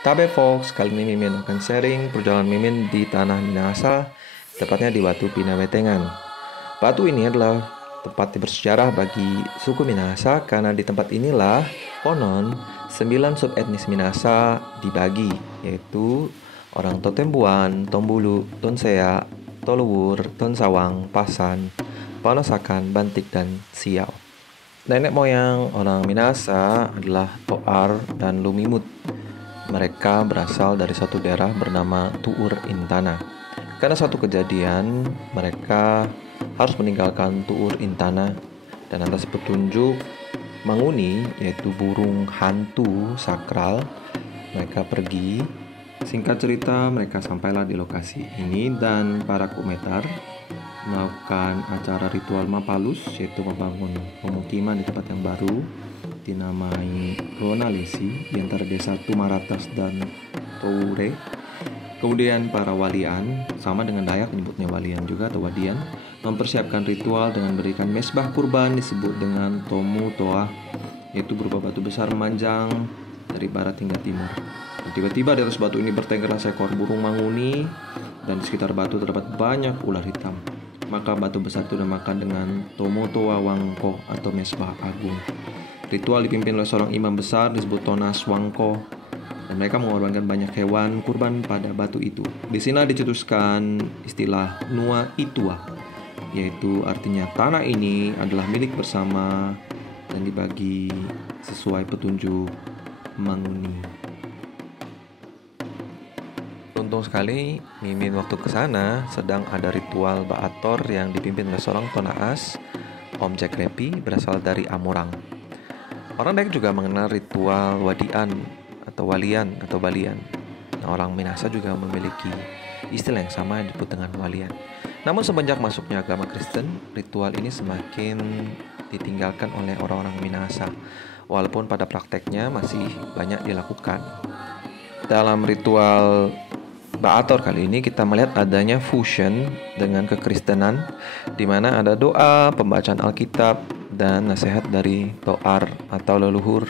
Tabe Fox, kali ini Mimin akan sharing perjalanan Mimin di tanah Minahasa, tepatnya di Batu Pinawetengan. Batu ini adalah tempat yang bersejarah bagi suku Minahasa karena di tempat inilah konon 9 subetnis Minahasa dibagi, yaitu orang Totembuan, Tombulu, Tonsea, Toluwur, Tonsawang, Pasan, Panosakan, Bantik, dan Siau. Nenek moyang orang Minahasa adalah Toar dan Lumimut. Mereka berasal dari satu daerah bernama Tuur Intana. Karena satu kejadian, mereka harus meninggalkan Tuur Intana dan atas petunjuk Manguni, yaitu burung hantu sakral, mereka pergi. Singkat cerita, mereka sampailah di lokasi ini dan para Kumetar melakukan acara ritual Mapalus, yaitu membangun pemukiman di tempat yang baru dinamai Ronalesi di antara desa Tumaratas dan Toure. Kemudian para walian, sama dengan Dayak menyebutnya walian juga atau wadian, mempersiapkan ritual dengan berikan mesbah kurban disebut dengan Tomu Toa, yaitu berupa batu besar memanjang dari barat hingga timur. Dan tiba-tiba di atas batu ini bertenggerlah seekor burung manguni dan di sekitar batu terdapat banyak ular hitam. Maka batu besar itu dinamakan dengan Tomu Toa Wangko atau mesbah agung. Ritual dipimpin oleh seorang imam besar disebut Tonas Wangko, dan mereka mengorbankan banyak hewan kurban pada batu itu. Di sini dicetuskan istilah Nua Itua, yaitu artinya tanah ini adalah milik bersama dan dibagi sesuai petunjuk Manguni. Untung sekali Mimin waktu ke sana sedang ada ritual Baator yang dipimpin oleh seorang Tonaas, Om Jack Repi, berasal dari Amorang. Orang Dayak juga mengenal ritual wadian atau walian atau balian. Nah, orang Minahasa juga memiliki istilah yang sama yang disebut dengan walian. Namun semenjak masuknya agama Kristen, ritual ini semakin ditinggalkan oleh orang-orang Minahasa, walaupun pada prakteknya masih banyak dilakukan. Dalam ritual Baator kali ini kita melihat adanya fusion dengan kekristenan, di mana ada doa, pembacaan Alkitab, dan nasihat dari Toar atau leluhur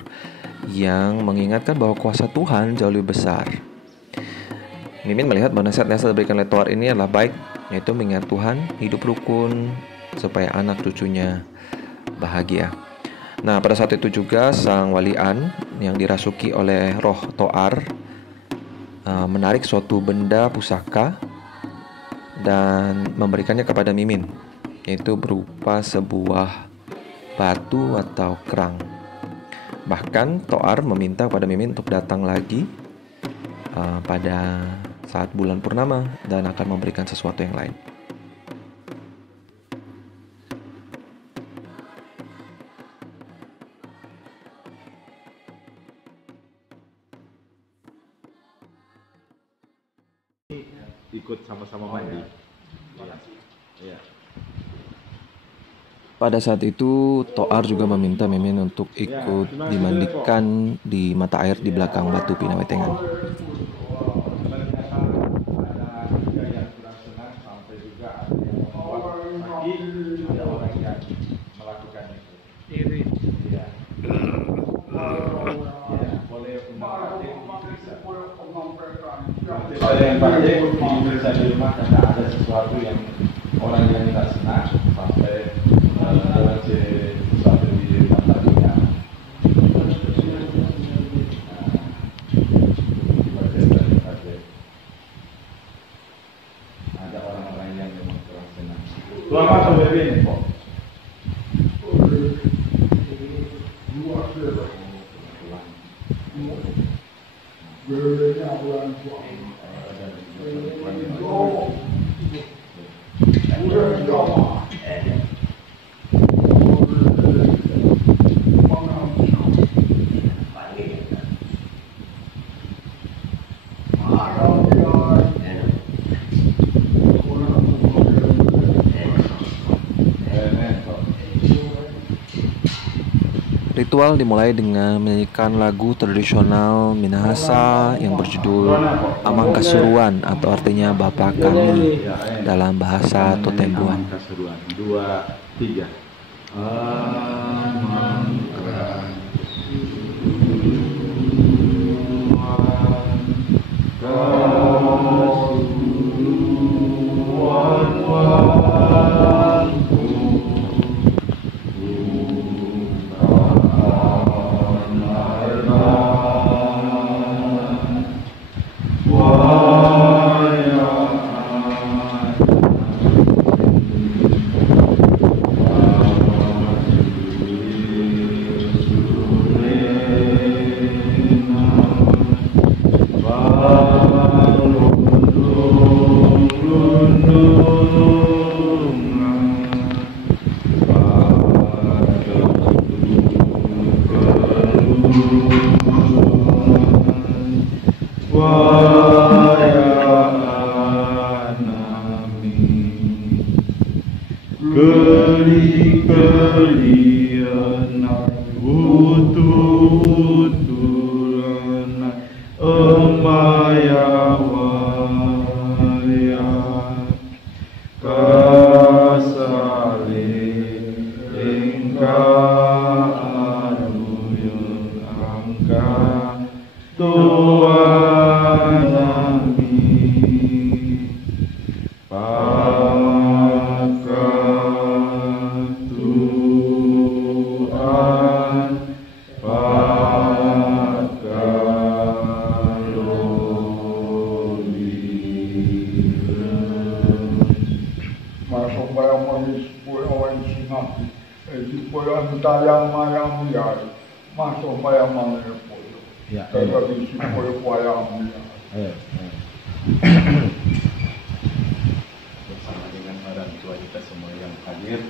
yang mengingatkan bahwa kuasa Tuhan jauh lebih besar. Mimin melihat bahwa nasihat-nasihat diberikan oleh Toar ini adalah baik, yaitu mengingat Tuhan, hidup rukun, supaya anak cucunya bahagia. Nah, pada saat itu juga sang walian yang dirasuki oleh roh Toar menarik suatu benda pusaka dan memberikannya kepada Mimin, yaitu berupa sebuah batu atau kerang. Bahkan Toar meminta kepada Mimin untuk datang lagi pada saat bulan purnama dan akan memberikan sesuatu yang lain. Ikut sama-sama mandi. Iya. Pada saat itu Toar juga meminta Mimin untuk ikut dimandikan di mata air di belakang Batu Pinawetengan. Kalau yang praktek diperiksa di rumah karena ada sesuatu yang orang yang tidak senang sampai dalam sesuatu di mata dia. Ada orang-orang yang memang kurang senang. Lama atau berbeda kok? Ritual dimulai dengan menyanyikan lagu tradisional Minahasa yang berjudul Amang Kasuruan atau artinya Bapa Kami dalam bahasa Totembuan. 2, 3. Amang Kasuruan supaya nami keli-kelian utulan emaya-waya kasali ingkang aruyun angka Tuhan nami masuk bayang mana Ya, kita di supaya bayang bersama dengan orang tua kita semua yang hadir,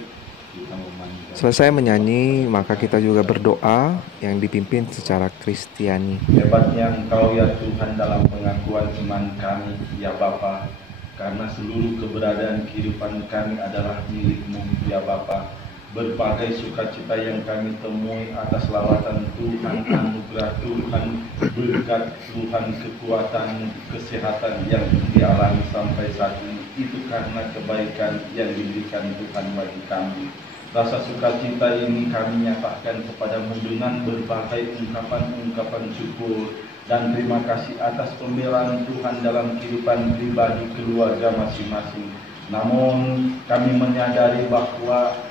kita memanjatkan. Selesai menyanyi, maka kita juga berdoa yang dipimpin secara Kristiani. Hebatnya Engkau ya Tuhan dalam pengakuan iman kami ya Bapa, karena seluruh keberadaan kehidupan kami adalah milik-Mu ya Bapa. Berbagai sukacita yang kami temui atas lawatan Tuhan, anugerah Tuhan, berkat Tuhan, kekuatan, kesehatan yang dialami sampai saat ini, itu karena kebaikan yang diberikan Tuhan bagi kami. Rasa sukacita ini kami nyatakan kepadamu dengan berbagai ungkapan-ungkapan syukur dan terima kasih atas pembelaan Tuhan dalam kehidupan pribadi keluarga masing-masing. Namun kami menyadari bahwa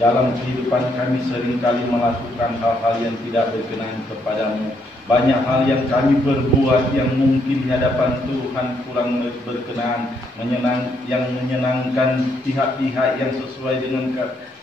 dalam kehidupan kami seringkali melakukan hal-hal yang tidak berkenan kepadamu. Banyak hal yang kami perbuat yang mungkin di hadapan Tuhan kurang berkenan, yang menyenangkan pihak-pihak yang sesuai dengan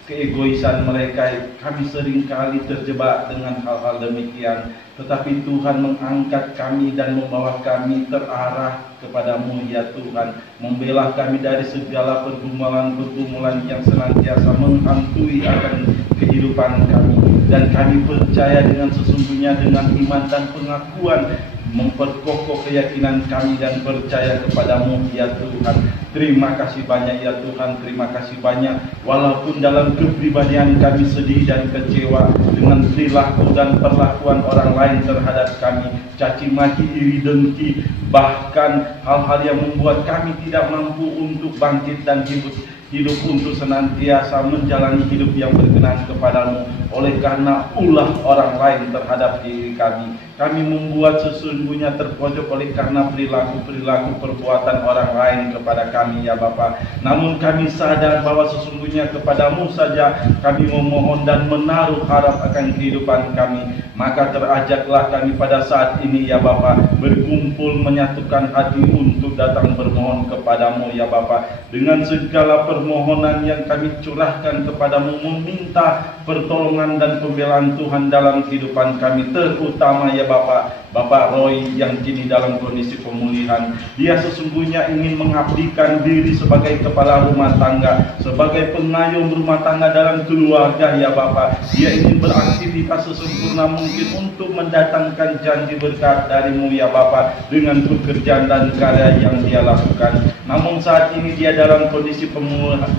keegoisan mereka. Kami seringkali terjebak dengan hal-hal demikian. Tetapi Tuhan mengangkat kami dan membawa kami terarah kepadamu ya Tuhan, membela kami dari segala pergumulan-pergumulan yang senantiasa menghantui akan kehidupan kami, dan kami percaya dengan sesungguhnya dengan iman dan pengakuan memperkokoh keyakinan kami dan percaya kepadamu ya Tuhan. Terima kasih banyak ya Tuhan, terima kasih banyak. Walaupun dalam kepribadian kami sedih dan kecewa dengan perilaku dan perlakuan orang lain terhadap kami, caci maki, iri dengki, bahkan hal-hal yang membuat kami tidak mampu untuk bangkit dan hidup untuk senantiasa menjalani hidup yang berkenan kepadamu oleh karena ulah orang lain terhadap diri kami. Kami membuat sesungguhnya terpojok oleh karena perilaku perbuatan orang lain kepada kami ya Bapa. Namun kami sadar bahwa sesungguhnya kepadamu saja kami memohon dan menaruh harap akan kehidupan kami. Maka terajaklah kami pada saat ini ya Bapa, berkumpul menyatukan hati untuk datang bermohon kepadamu ya Bapa, dengan segala permohonan yang kami curahkan kepadamu, meminta pertolongan dan pembelaan Tuhan dalam kehidupan kami, terutama ya Bapak Roy yang kini dalam kondisi pemulihan. Dia sesungguhnya ingin mengabdikan diri sebagai kepala rumah tangga, sebagai pengayom rumah tangga dalam keluarga ya Bapak. Dia ingin beraktivitas sesempurna mungkin untuk mendatangkan janji berkat darimu ya Bapak dengan pekerjaan dan karya yang dia lakukan. Namun saat ini dia dalam kondisi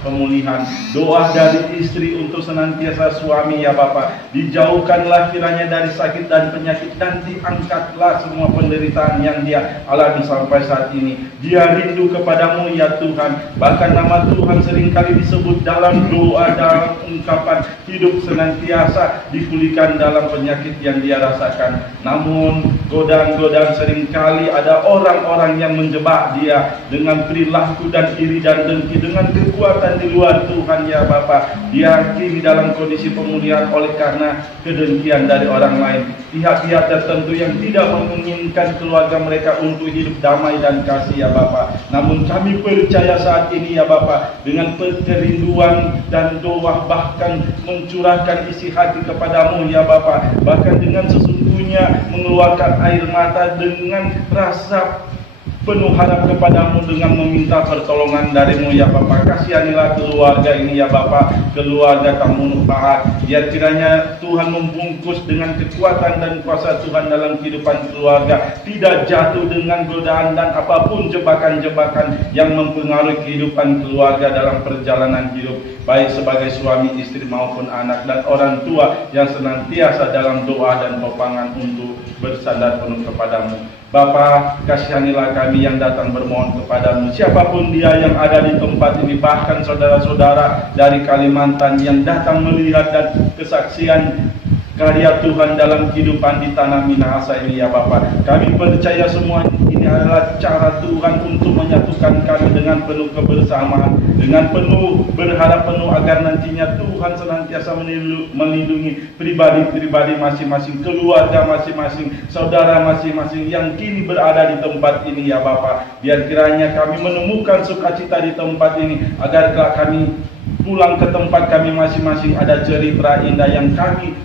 pemulihan. Doa dari istri untuk senantiasa suami ya Bapak, dijauhkanlah kiranya dari sakit dan penyakit, dan diangkatlah semua penderitaan yang dia alami sampai saat ini. Dia rindu kepadamu ya Tuhan, bahkan nama Tuhan seringkali disebut dalam doa, dalam ungkapan hidup senantiasa dipulihkan dalam penyakit yang dia rasakan. Namun godaan-godaan seringkali ada orang-orang yang menjebak dia dengan perilaku dan iri dan dengki, dengan kekuatan di luar Tuhan ya Bapak. Dia kini dalam kondisi pemulihan oleh karena kedengkian dari orang lain, pihak-pihak tertentu yang tidak menginginkan keluarga mereka untuk hidup damai dan kasih ya Bapak. Namun kami percaya saat ini ya Bapak, dengan kerinduan dan doa, bahkan mencurahkan isi hati kepadamu ya Bapak, bahkan dengan sesungguhnya mengeluarkan air mata dengan rasa penuh harap kepadamu dengan meminta pertolongan darimu ya Bapa. Kasihanilah keluarga ini ya Bapa, keluarga Tamunuk Pahat. Biar kiranya Tuhan membungkus dengan kekuatan dan kuasa Tuhan dalam kehidupan keluarga, tidak jatuh dengan godaan dan apapun jebakan-jebakan yang mempengaruhi kehidupan keluarga dalam perjalanan hidup, baik sebagai suami, istri maupun anak dan orang tua yang senantiasa dalam doa dan topangan untuk bersandar penuh kepadamu. Bapa, kasihanilah kami yang datang bermohon kepadamu, siapapun dia yang ada di tempat ini, bahkan saudara-saudara dari Kalimantan yang datang melihat dan kesaksian karya Tuhan dalam kehidupan di tanah Minahasa ini ya Bapa. Kami percaya semua ini adalah cara Tuhan untuk menyatukan kami dengan penuh kebersamaan, dengan penuh berharap penuh agar nantinya Tuhan senantiasa melindungi pribadi-pribadi masing-masing, keluarga masing-masing, saudara masing-masing yang kini berada di tempat ini ya Bapa. Biar kiranya kami menemukan sukacita di tempat ini, agar kami pulang ke tempat kami masing-masing ada cerita indah yang kami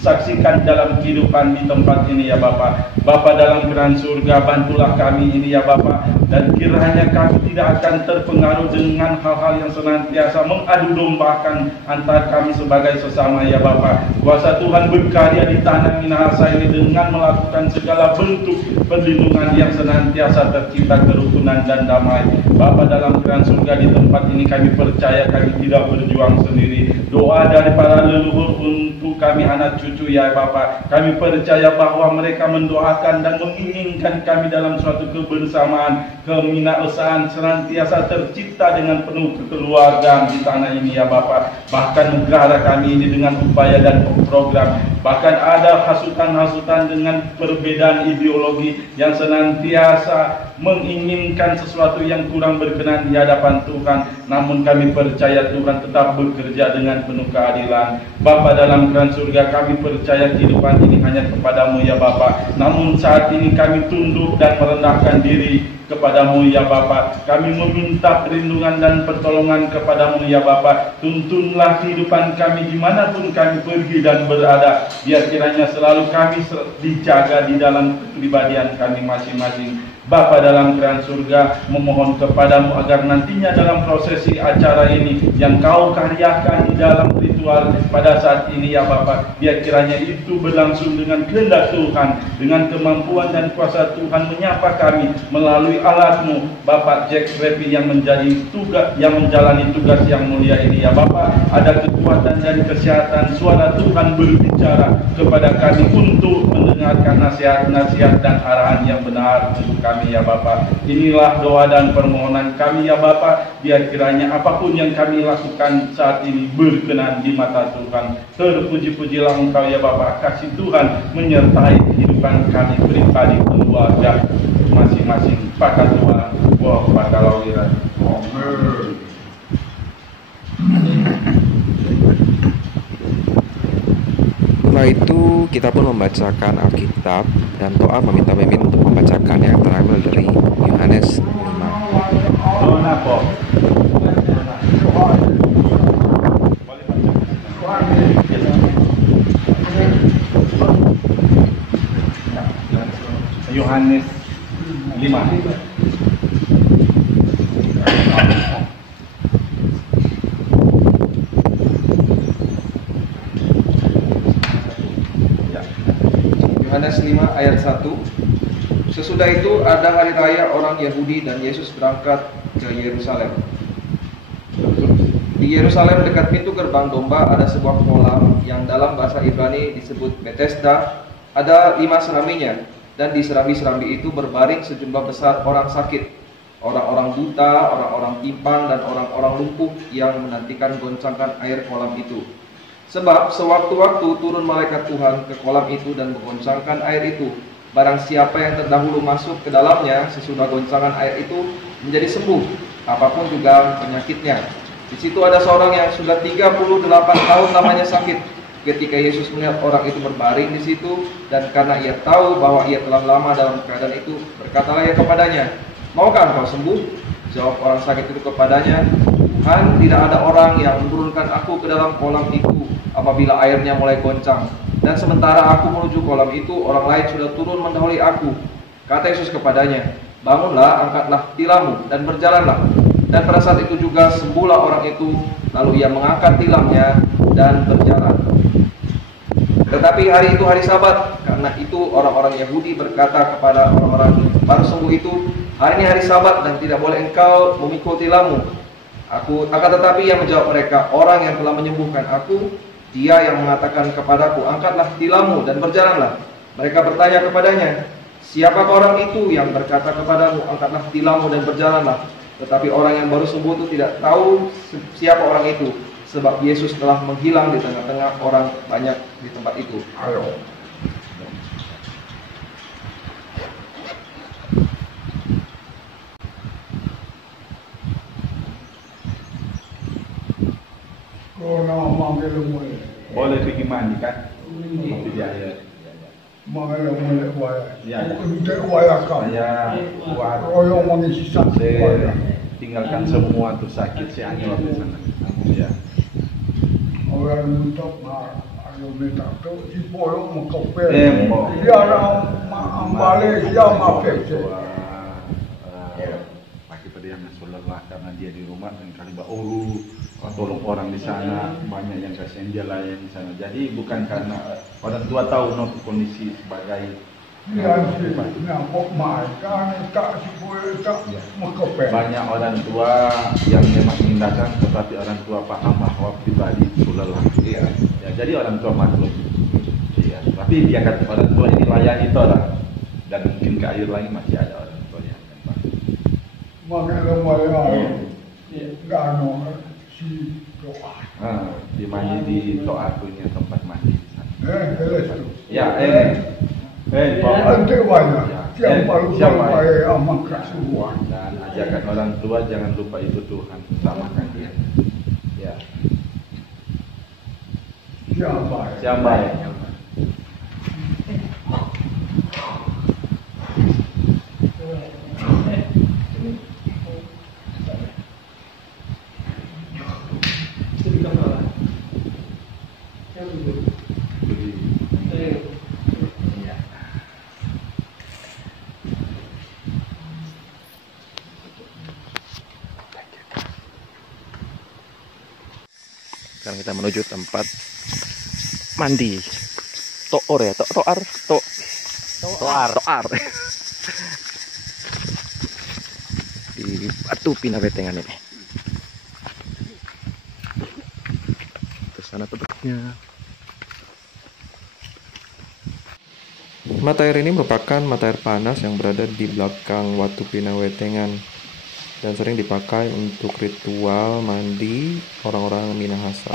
saksikan dalam kehidupan di tempat ini ya Bapa. Bapa dalam kerajaan surga, bantulah kami ini ya Bapa, dan kiranya kami tidak akan terpengaruh dengan hal-hal yang senantiasa mengadu dombakan antar kami sebagai sesama ya Bapa. Kuasa Tuhan berkarya di tanah Minahasa ini dengan melakukan segala bentuk perlindungan yang senantiasa tercipta kerukunan dan damai. Bapa dalam kerajaan surga, di tempat ini kami percaya kami tidak berjuang sendiri. Doa dari para leluhur untuk kami anak cucu ya Bapa, kami percaya bahwa mereka mendoakan dan menginginkan kami dalam suatu kebersamaan, keminahasaan senantiasa tercipta dengan penuh kekeluargaan di tanah ini ya Bapa. Bahkan negara kami ini dengan upaya dan program, bahkan ada hasutan-hasutan dengan perbedaan ideologi yang senantiasa menginginkan sesuatu yang kurang berkenan di hadapan Tuhan. Namun kami percaya Tuhan tetap bekerja dengan penuh keadilan. Bapa dalam kerajaan surga, kami percaya kehidupan ini hanya kepadamu ya Bapa. Namun saat ini kami tunduk dan merendahkan diri kepadamu ya Bapa. Kami meminta perlindungan dan pertolongan kepadamu ya Bapa. Tuntunlah kehidupan kami dimanapun kami pergi dan berada. Biar kiranya selalu kami dijaga di dalam kepribadian kami masing-masing. Bapa dalam kerajaan surga, memohon kepadamu agar nantinya dalam prosesi acara ini yang kau karyakan di dalam ritual pada saat ini ya Bapa, biar kiranya itu berlangsung dengan kehendak Tuhan, dengan kemampuan dan kuasa Tuhan menyapa kami melalui alatmu Bapak Jack Repi yang menjadi tugas, yang menjalani tugas yang mulia ini ya Bapa. Ada kekuatan dan kesehatan, suara Tuhan berbicara kepada kami untuk mendengarkan nasihat-nasihat dan arahan yang benar untuk kami ya Bapa. Inilah doa dan permohonan kami ya Bapa, biar kiranya apapun yang kami lakukan saat ini berkenan di mata Tuhan. Terpuji-pujilah Engkau ya Bapa. Kasih Tuhan menyertai kehidupan kami pribadi, keluarga masing-masing. Pakat Tuhan, wah pakalawiran. Amin. Setelah itu kita pun membacakan Alkitab dan doa meminta pimpin untuk membacakan yang terambil dari Yohanes 5. Yohanes 5. Yohanes 5 ayat 1. Sesudah itu ada hari raya orang Yahudi dan Yesus berangkat ke Yerusalem. Di Yerusalem dekat pintu gerbang domba ada sebuah kolam yang dalam bahasa Ibrani disebut Bethesda. Ada 5 seraminya, dan di serambi-serambi itu berbaring sejumlah besar orang sakit, orang-orang buta, orang-orang timpang, dan orang-orang lumpuh yang menantikan goncangan air kolam itu. Sebab sewaktu-waktu turun malaikat Tuhan ke kolam itu dan menggoncangkan air itu. Barang siapa yang terdahulu masuk ke dalamnya sesudah goncangan air itu menjadi sembuh, apapun juga penyakitnya. Di situ ada seorang yang sudah 38 tahun namanya sakit. Ketika Yesus melihat orang itu berbaring di situ, dan karena ia tahu bahwa ia telah lama dalam keadaan itu, berkatalah ia kepadanya, "Maukah engkau sembuh?" Jawab orang sakit itu kepadanya, "Tuhan, tidak ada orang yang menurunkan aku ke dalam kolam itu apabila airnya mulai goncang. Dan sementara aku menuju kolam itu, orang lain sudah turun mendahului aku. Kata Yesus kepadanya, bangunlah, angkatlah tilammu, dan berjalanlah. Dan pada saat itu juga sembuhlah orang itu, lalu ia mengangkat tilamnya dan berjalan. Tetapi hari itu hari Sabat, karena itu orang-orang Yahudi berkata kepada orang-orang baru sembuh itu, hari ini hari Sabat dan tidak boleh engkau memikul tilammu. Akan tetapi ia menjawab mereka, orang yang telah menyembuhkan aku, dia yang mengatakan kepadaku, angkatlah tilammu dan berjalanlah. Mereka bertanya kepadanya, siapakah orang itu yang berkata kepadamu, angkatlah tilammu dan berjalanlah? Tetapi orang yang baru sembuh itu tidak tahu siapa orang itu, sebab Yesus telah menghilang di tengah-tengah orang banyak di tempat itu. Ayo. Kau nak manggil mulai. Boleh pergi mandi kan? Itu dia. Manggil mulai waya. Ya. Untuk waya kau. Saya kuat. Royong mengisi satu waya. Tinggalkan semua tuh sakit si Anyo di sana. Ya. Orang untuk ayo minta tu ipoyo mengkopi. Mo. Dia orang Malaysia mafek. Pakai pada yang Rasulullah karena dia di rumah dan kali tolong orang di sana, banyak yang kasihan dia layan di sana. Jadi bukan karena orang tua tahu kondisi sebagai Dia sih nampak makan tak sepuluh tak mengkopi. banyak orang tua yang memang menindakkan, tetapi orang tua paham bahwa pribadi Rasulullah. Iya. Ya, jadi orang tua maklum. Iya. Tapi dia kata orang tua ini layani itu orang, dan mungkin ke air lagi masih ada orang tua yang akan paham. Manggil mulai gano si doa. Di mandi di Toa punya tempat mandi di sana. Heles tu. Ya, Nanti banyak. Siapa lupa amak semua. Dan ajarkan orang tua jangan lupa itu Tuhan, utamakan dia. Ya. Siapa ya? Sekarang kita menuju tempat mandi. Toar. Di Batu Pinawetengan ini. Ke sana tempatnya. Mata air ini merupakan mata air panas yang berada di belakang Watu Pinawetengan dan sering dipakai untuk ritual mandi orang-orang Minahasa.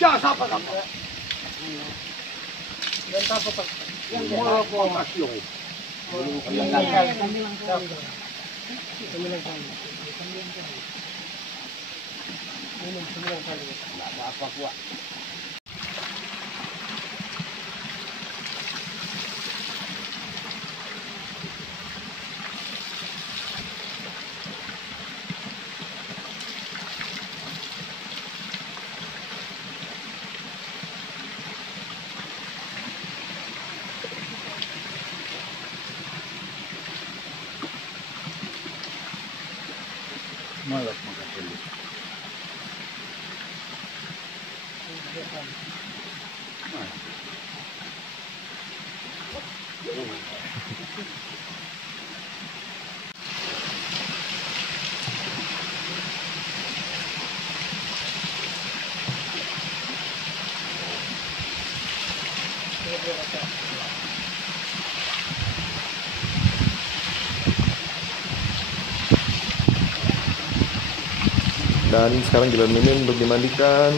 Cak siapa kamu? Yang tak apa? Yang mau kasih. Apa kuat? Malas makasih. Dan sekarang giliran Mimin untuk dimandikan.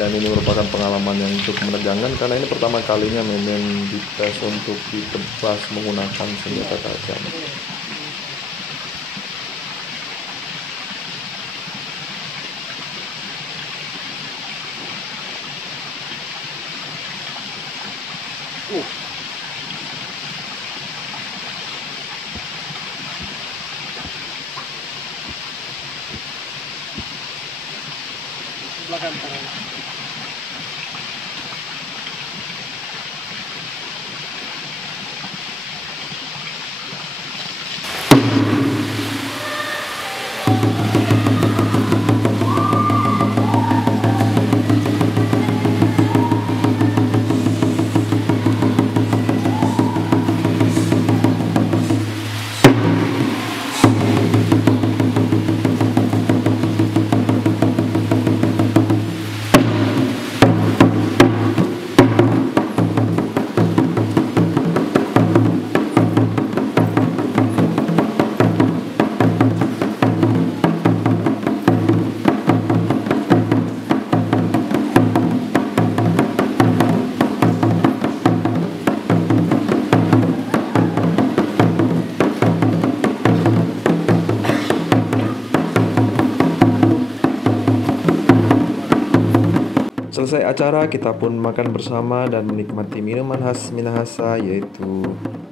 Dan ini merupakan pengalaman yang cukup menegangkan karena ini pertama kalinya Mimin dites untuk ditebas menggunakan senjata tajam. Belakang. Selesai acara, kita pun makan bersama dan menikmati minuman khas Minahasa yaitu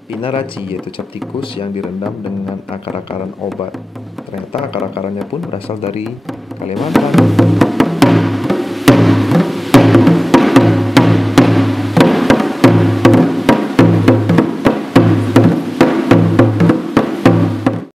pinaraci, yaitu cap tikus yang direndam dengan akar-akaran obat. Ternyata akar-akarannya pun berasal dari Kalimantan.